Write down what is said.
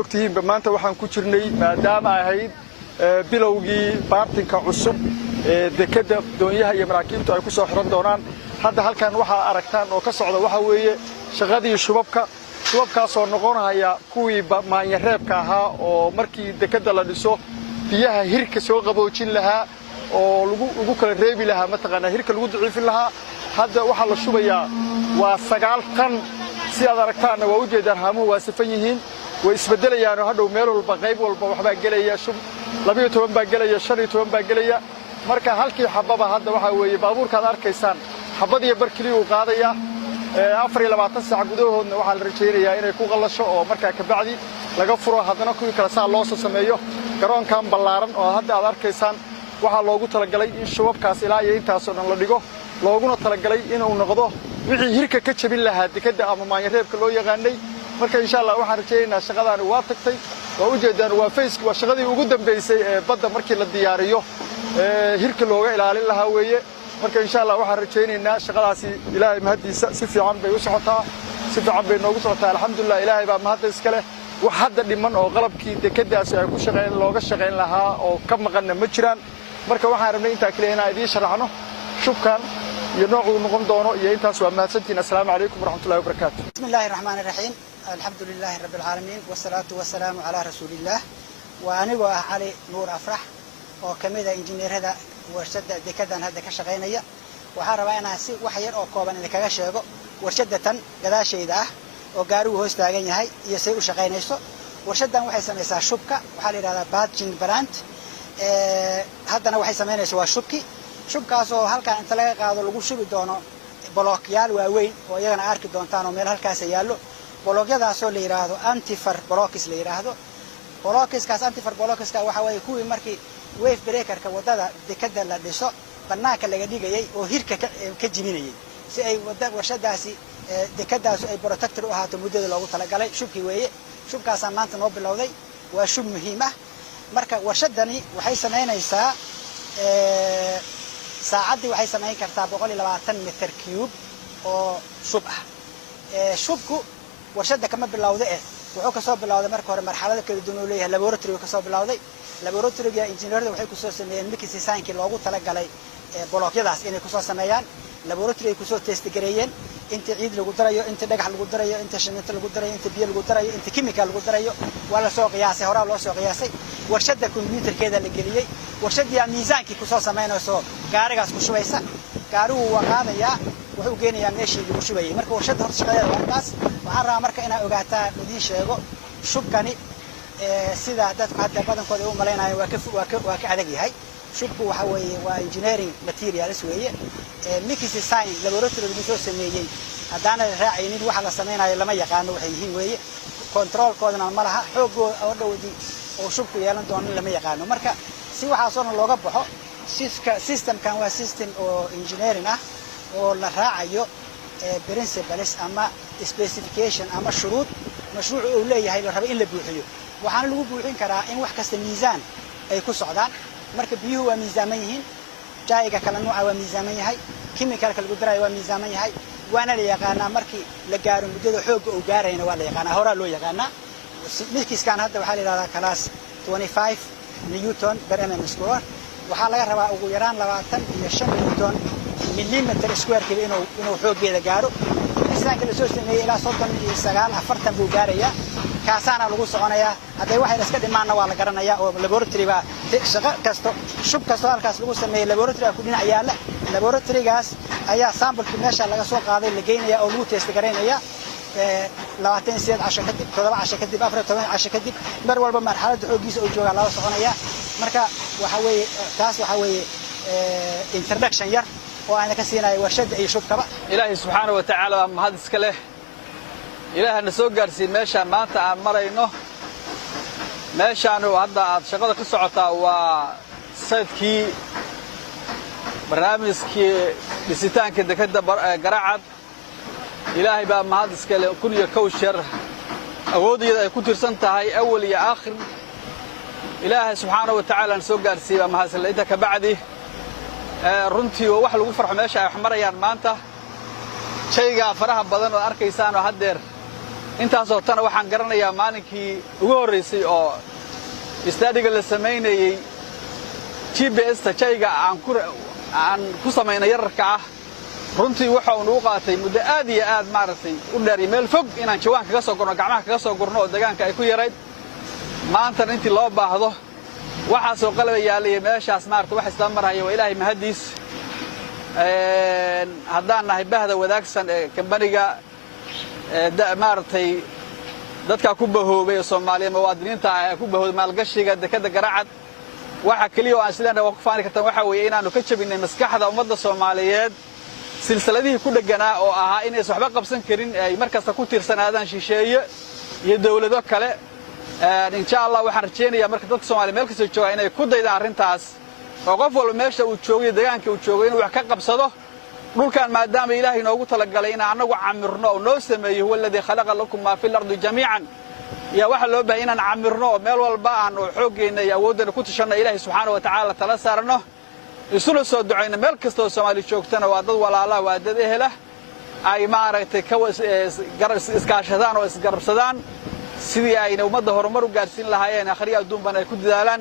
ogtihiin maanta waxaan ku jirnay maadaama ahayd bilowgii baartinka cusub dekada doonyaha iyo maraakiibtu ay ku soo xiran doonaan hadda halkan waxa aragtaan oo ka socda waxa weeye shaqadii shubabkaas oo noqonaya kuwii maanyareebka ahaa oo markii dekada la dhiso biyaha hirka soo qaboojin lahaa oo lagu kala reebi lahaa mataqaana hirka lagu daciifin lahaa hadda waxa la shubayaa waa 9 tan si aad aragtaan waa u jeedaan haamuhu waa safan yihiin way isbedelayaan hadhow meel walba qayb walba waxba galaya shub 12 baa galaya 15 baa galaya marka halkii xababa hadda waxa weeye baabuurka aad arkaysaan xabadii barkili uu qaadaya 24 saac gudahoodna waxa la rajaynayaa inay ku qalasho oo markaa ka bacdi laga furo haddana kuwii kala saa loo soo sameeyo garoonkan ballaaran oo hadda aad arkaysaan waxa loogu talagalay in shubabkaas ilaa iyo intaas oo dhan la dhigo looguna talagalay inuu noqdo wixii hirka ka jabin lahaa dekada ama maanyareebka loo yaqaanay marka insha Allah waxaan rajaynaynaa shaqadan waa tagtay waa u jeedaan waa Facebook waa shaqadii ugu dambeysay ee badda markii la diyaariyo hirka looga ilaalin lahaa weeye marka insha Allah waxaan rajaynaynaa shaqadaasi Ilaahay mahadiisa si fiican bay u socotaa si fiican bay noogu socotaa alxamdulillah Ilaahay baa mahad iska leh wax hadda dhiman oo qalabkii dekadaas ay ku shaqeyn looga shaqeyn lahaa oo ka maqan ma jiraan marka waxaan rabnay inta kale inaan idin sharaxno shubkan iyo noocu noqon doono iyo intaas waa mahadsantiin assalaamu calaykum waraxmatullaahi wabarakaatuh bismillaahir rahmaanir rahiim alxamdulillaahi rabbil caalamiin wasalaatu wasalaamu calaa rasuulillaah wa anigu ah cali nuur afrax oo kamid ah injineerada warshada dekadan hadda ka shaqeynaya waxaan rabaa inaan si wax yar oo kooban idinkaga sheego warshada tan gadaashayda ah oo gaarigu hoos taagan yahay iyo say u shaqeynayso warshadan waxay samaysaa shubka waxaa la yiraahdaa batching plant haddana waxay sameynaysaa waa shubkaas oo halkaan inta laga qaado lagu shubi doono blookyaal waaweyn oo iyagana arki doontaan oo meel halkaas yaalo blookyadaas oo la yiraahdo antifar blocks la yiraahdo blockaas antifar blocks waxa way kuwii markii wave breakerka wadada dekada la dhiso banaanka laga dhigayay oo hirka ka jibinayay si ay warshadaasi dekadaas ay protector u ahaato muddada loogu talagalay shubkii weeye shubkaas maanta noo bilowday waa shub muhiim ah marka warshadani waxay sameynaysaa saacadii waxay sameyn kartaa 120 mitir cube oo shub ah shubku warshada kama bilowday wuxuu ka soo bilowday marka hore marxalada kala duwan oo leeyahay laboratory ka soo bilowday laboratoryga engineerada waxay ku soo sameeyeen mix design-kii loogu talagalay blookyadaas inay ku soo sameeyaan laboratory ku soo test gareeyeen inta ciid lagu darayo inta dhagax lagu darayo inta shamiinta lagu darayo inta biyo lagu darayo inta chemical lagu darayo wala soo qiyaasay hore loo soo qiyaasay warshada computerkeeda la geliyay warshadii miisaankii ku soo sameynayso gaarigaas ku shubaysa gaarigu waa qaadaya wuxuu geenayaa meeshii lagu shubayay marka warshada hor shaqadeeda waa taas waxaan rabaa marka inaan ogaataa idin sheego shubkani sida dadku hadda badankooda u maleynayaan waa ka adag yahay shubku waxa weeye waa engineering materials weeye mix design laboratory lagu soo sameeyay hadana raacaynin waxa la sameynayo lama yaqaan waxay yihiin weeye control koodana ma laha xoogooda oo dhawdii oo shubku yeelan doono lama yaqaan marka si waxa soo looga baxo systemkan waa system oo engineering ah oo la raacayo principles ama specification ama shuruud mashruuc uu leeyahay la rabo in la buuxiyo waxaan lagu buuxin karaa in wax kasta miisaan ay ku socdaan marka biyuhu waa miisaaman yihiin jaayga kala nooca waa miisaaman yahay chemical lagu darayo waa miisaaman yahay waana la yaqaanaa markii la gaaro muddada xoog oo gaarayna waa la yaqaanaa hore loo yaqaanaa midkiiskan hadda waxa la yiraahdaa class 25 newton per mm square waxa laga rabaa ugu yaraan 25 newton millimeter square kale inuu xoogeeda gaaro miisaanka la soo sameeyay ilaa 39 buu gaaraya kaasaana lagu soconayaa haday waxa iska dhimaana waa la garanayaa oo laboratory ba shaqo kasto shub kasto halkaas lagu sameeyay laboratory ku dhinac yaala laboratorygaas ayaa sample meesha laga soo qaaday la geynaya oo lagu test gareynaya 28 casho kadib 7 casho kadib 14 casho kadib mar walba marxaladda xoogiisa oo jooga la soconaya marka waxa weeye taas waxa weeye introduction yar oo aan ka siinayo warshada ay shubkaba ilaahay subhanahu wa ta'ala mahad iska leh ilaahna soo gaarsiin meesha maanta aan marayno meeshaan hadda aad shaqada ka socotaa waa sayidkii barnaamijkii dhisitaanka dekada Garacad ilaahay baa mahad iska leh kun iyo kow shar awoodiyada ay ku tirsan tahay awal iyo aakhir ilaahay subhanahu wa ta'ala soo gaarsiiba mahad inta ka bacdi runtii wax lagu farxo meesha ay wax marayaan maanta shayga faraha badan oo arkaysaan oo hadeer intaasoo tana waxaan garanayaa maalinkii ugu horraysay oo istaadiga la samaynayey GPS-ta jayga aan ku samaynay yararka ah runtii waxa uu nagu qaatay muddo aad iyo aad maaragtay u dheer iyo meel fog inaan jawaan kaga soo gurno gacmaha kaga soo gurno oo deegaanka ay ku yarayd maantana intii loo baahdo waxaasoo qalaba yaalaya meeshaas maaragtay wax isla maraya waa ilaahay mahadiis haddaan nahay bahda wadaagsan ee kambaniga maaragtay dadka ku bahoobay ee Soomaaliyeed muwaadiniinta ah ku bahoobay maalgashiga dekada Garacad waxa kaliya oo aan sidaan wax ku faani kartaan waxa weeye inaanu ka jabinay maskaxda ummadda Soomaaliyeed silsiladihii ku dhaganaa oo ahaa inay waxba qabsan karin ay markasta ku tiirsanaadaan shisheeye iyo dawlado kale insha Allah waxaan rajeynayaa marka dadka Soomaaliyeed meel kasta jooga inay ku daydaan arrintaas oo qof walba meesha uu joogo deegaanka uu joogo inuu wax ka qabsado dhulkan maadaama Ilaahay inoogu talagalay in anagu camirno oo noo sameeyo walladii khalaqa lakum ma fil ardi jamiican ya waxa loo baahan inaan camirno oo meel walba aan xooggeena iyo awoodana ku tashano Ilaahay subhanahu wa ta'ala tala saarno isuna soo ducayna meel kasta oo Soomaali joogtana waa dad walaalaha waa dad ehla ay maaragtay ka iskaashadaan oo isgarabsadaan sidii ayna ummadda horumar u gaarsiin lahaayeen akhriya adduun baan ay ku dadaalaan